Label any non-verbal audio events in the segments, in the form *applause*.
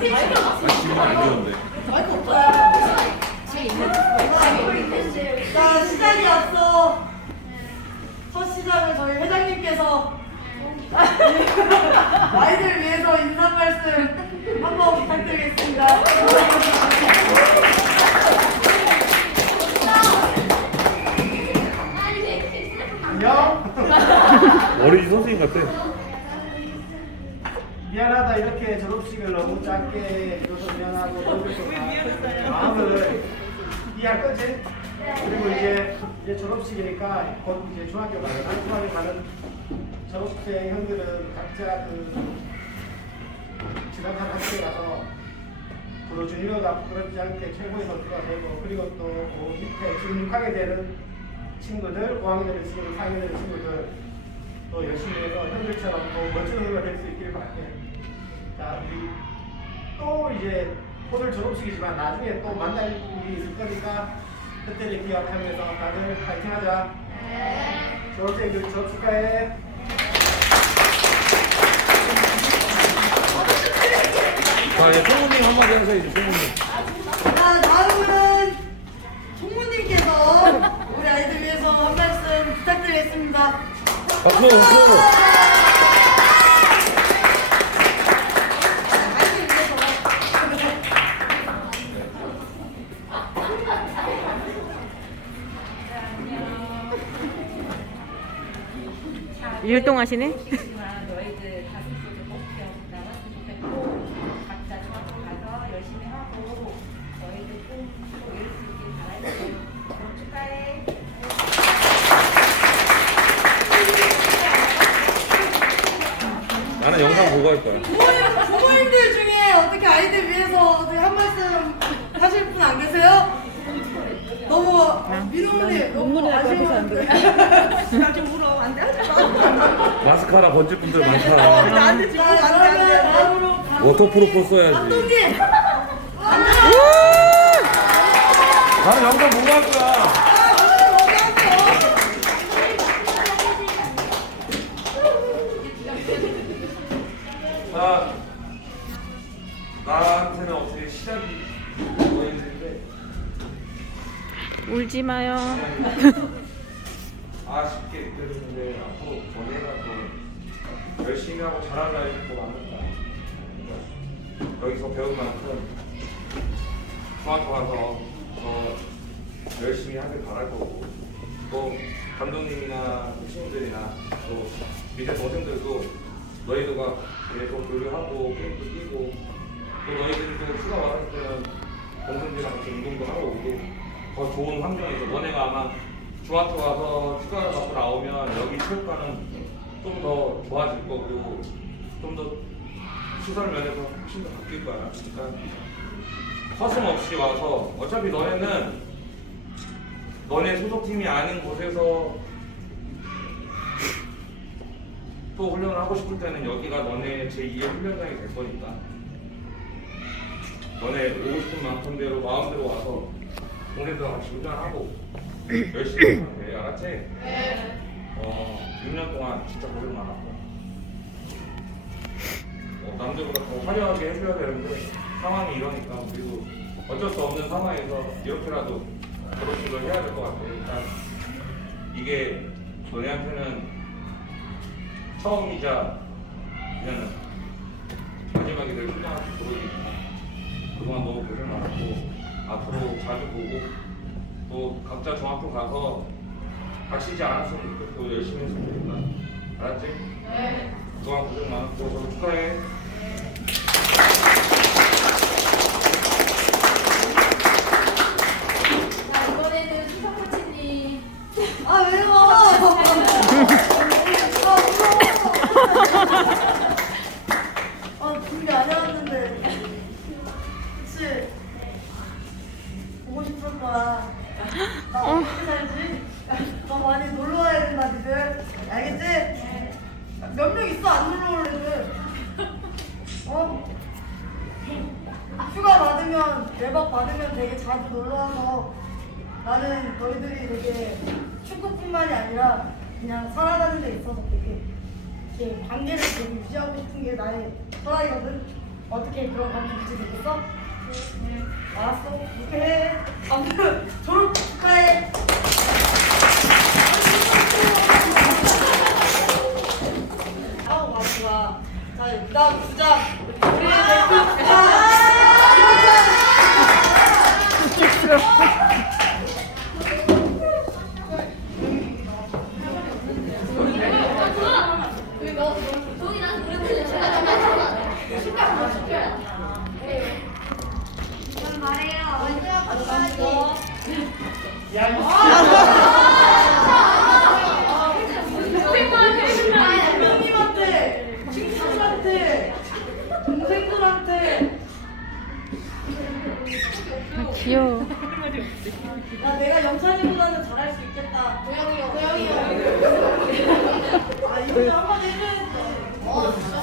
지금 안 없어요. 자, 시작이 왔어. 첫 시작은 저희 회장님께서 아이들 위해서 인사 말씀 한번 부탁드리겠습니다. 어린이 선생님 같아. 미안하다 이렇게 졸업식을 너무 짧게 해줘서 미안하고 너무 마음을 이해할 거지? 그리고 이제 이제 졸업식이니까 곧 이제 중학교 가는 중학교 가는 졸업생 형들은 각자 그 지나간 학교에 가서 불러주려다 부끄럽지 않게 최고의 선수가 되고 그리고 또 그 밑에 지금 6학년 되는 친구들, 5학년 되는 친구들, 4학년 되는 친구들 또 열심히 해서 형들처럼 또 멋진 선수가 될 수 있길 바랄게. 자, 우리 또 이제 오늘 졸업식이지만 나중에 또 만날 일이 있을 거니까 그때를 기억하면서 다들 파이팅 하자. 졸업생들 졸업 축하해. 자, 이제 총무님 한마디 하세요, 이제 총무님. 자, 다음은 총무님께서 우리 아이들 위해서 한 말씀 부탁드리겠습니다. 박수, 박수. 축하해 나는 영상 보고 할 거야. 부모님, 부모님들 중에 어떻게 아이들 위해서 어떻게 한 말씀 하실 분 안 계세요? 너무 민호님 너무 아쉬운데 나좀 울어 안돼 하지 마 마스카라 번질 분들 많다. 나한테 지금 안돼 다음으로 워터프루프 써야지. 감독님 나는 영상 보고 할 거야. 자, 나한테는 어떻게 시작이 보이는데 울지 마요. 아쉽게 느껴지는데 앞으로 너네가 또 열심히 하고 잘하는 날이 더 많을 거야. 여기서 배운 만큼 중학교 가서 더 열심히 하길 바랄 거고 또 감독님이나 친구들이나 또 밑에 동생들도 너희들과 계속 교류하고 게임도 뛰고 또 너희들도 휴가 왔을 때는 동생들이랑 같이 운동도 하고 오고 더 좋은 환경에서 너네가 아마 중학교 와서 휴가를 받고 나오면 여기 체육관은 좀 더 좋아질 거고 좀 더 시설 면에서 훨씬 더 바뀔 거야. 그러니까 서슴없이 와서 어차피 너네는 너네 소속팀이 아닌 곳에서 또 훈련을 하고 싶을 때는 여기가 너네 제2의 훈련장이 될 거니까 너네 오고 싶은 만큼대로 마음대로 와서 동네들과 같이 훈련하고 열심히 하면 돼 알았지? 네. 어, 6년 동안 진짜 고생 많았고. 어, 남들보다 더 화려하게 해줘야 되는데 상황이 이러니까 우리도 어쩔 수 없는 상황에서 이렇게라도 졸업식을 해야 될 것 같아 일단 이게 너네한테는 처음이자 그냥 마지막이 될수 들어오니까 그동안 너무 고생 많았고 앞으로 자주 보고 또 각자 중학교 가서 다치지 않았으면 좋겠고 열심히 했으면 좋겠다 알았지? 네 그동안 고생 많았고 저도 축하해 자, 이번에는 수석 코치님. 아 왜요? 아 무서워. 아 준비 안 해왔는데. 그치? 보고 싶을 거야. 나 어떻게 살지? 더 많이 놀러 와야 된다 니들. 알겠지? 안 애들. 어? 휴가 받으면 대박 받으면 되게 자주 놀러 와서 나는 너희들이 되게 축구뿐만이 아니라 그냥 살아가는 데 있어서 되게 이렇게 관계를 되게 유지하고 싶은 게 나의 철학이거든. 어떻게 그런 관계 같이 되겠어? 네. 알았어. 해. 아무튼 졸업 자 그다음 부장. 우리의 대표 부장. 야, 이 형님한테, 친구들한테, 동생들한테. 귀여워. 야 내가 영찬이보다는 잘할 수 있겠다. 고양이요, 고양이요. 아 이거 좀 한번 해줘야지. 어 진짜?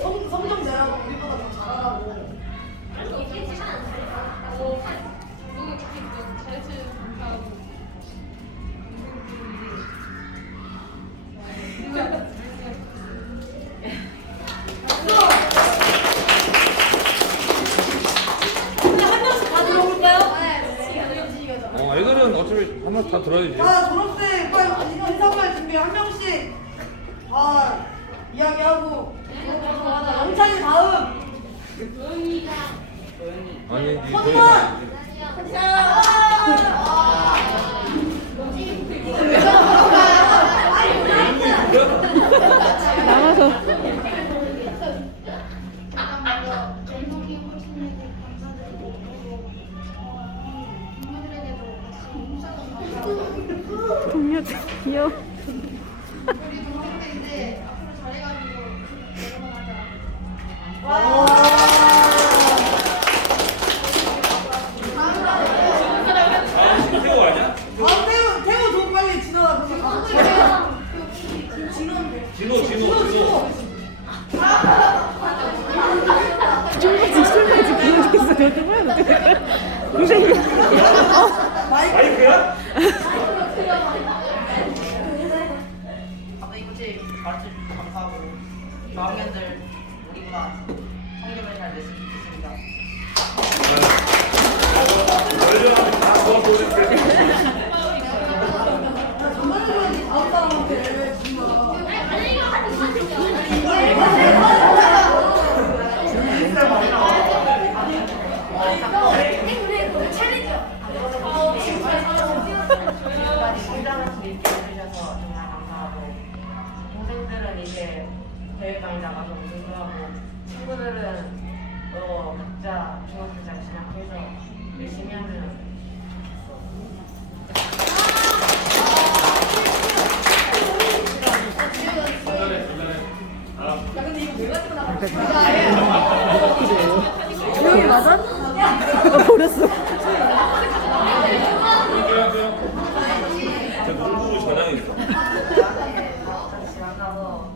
성 성적 내라고 우리보다 더 잘하라고. 근데 다 들어야지. 아 졸업생 빨리 인사 인사말 준비 한 명씩 아 이야기하고. 영찬이 다음. 아니, 니 선만. 나와서. 가장 먼저 전통이 코치님께 감사드리고 어, 동료들에게도 같이 인사도 감사하고 동료 귀여워. 아 태우 태우 좀 빨리 지나가. 진호, 진호, 진호. 쫄바지 쫄바지 귀여워 죽겠어. 어떡해. 동생이. 어. 대회장에 나가서 우승도 하고 친구들은 어, 각자 중학교장 진학해서 열심히 하면 조용히 맞아? 어, 버렸어. 저 농구 전향이 있어. 같이 만나서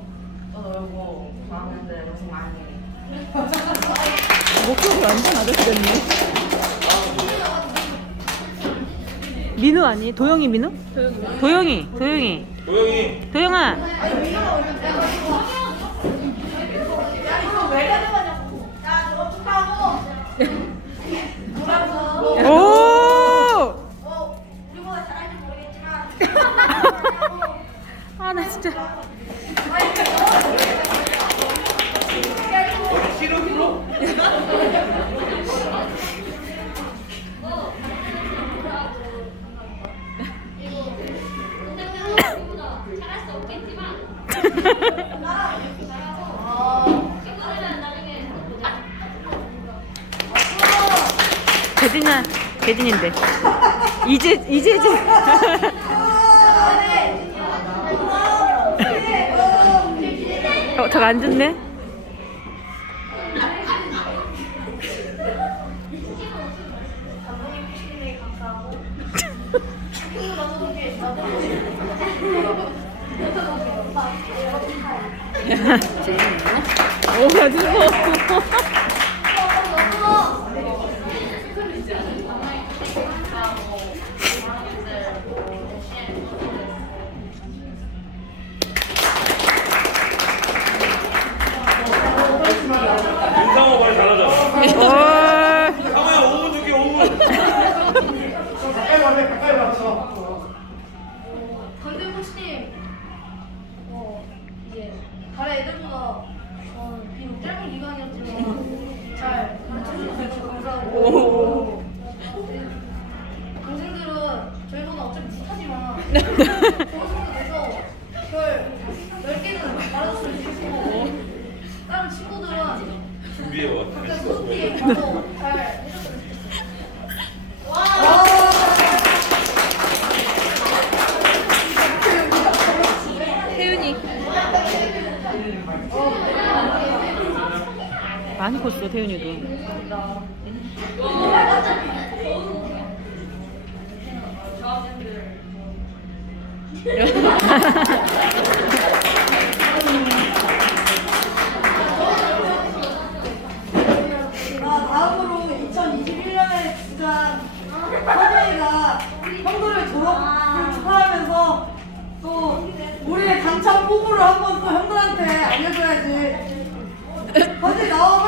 또 놀고 저학년들 고생 많이 해. 목소리 완전 아저씨 됐네. 민우 아니? 도영이 민우? 도영이. 도영이. 도영이. 도영아. 오! 우리보다 잘할지 모르겠지만 아, 나 진짜. 싫어, 싫어. 동생들은 우리보다 잘할 수 없겠지만 친구들은 나중에 보자. 대진인데. 이제, 이제, 이제. 어, 저거 안 좋네. 감독님 코치님에게 감사하고 친구 감독님께 오, 가지고. Oh. 많이 컸어 태윤이도. *laughs* 我最高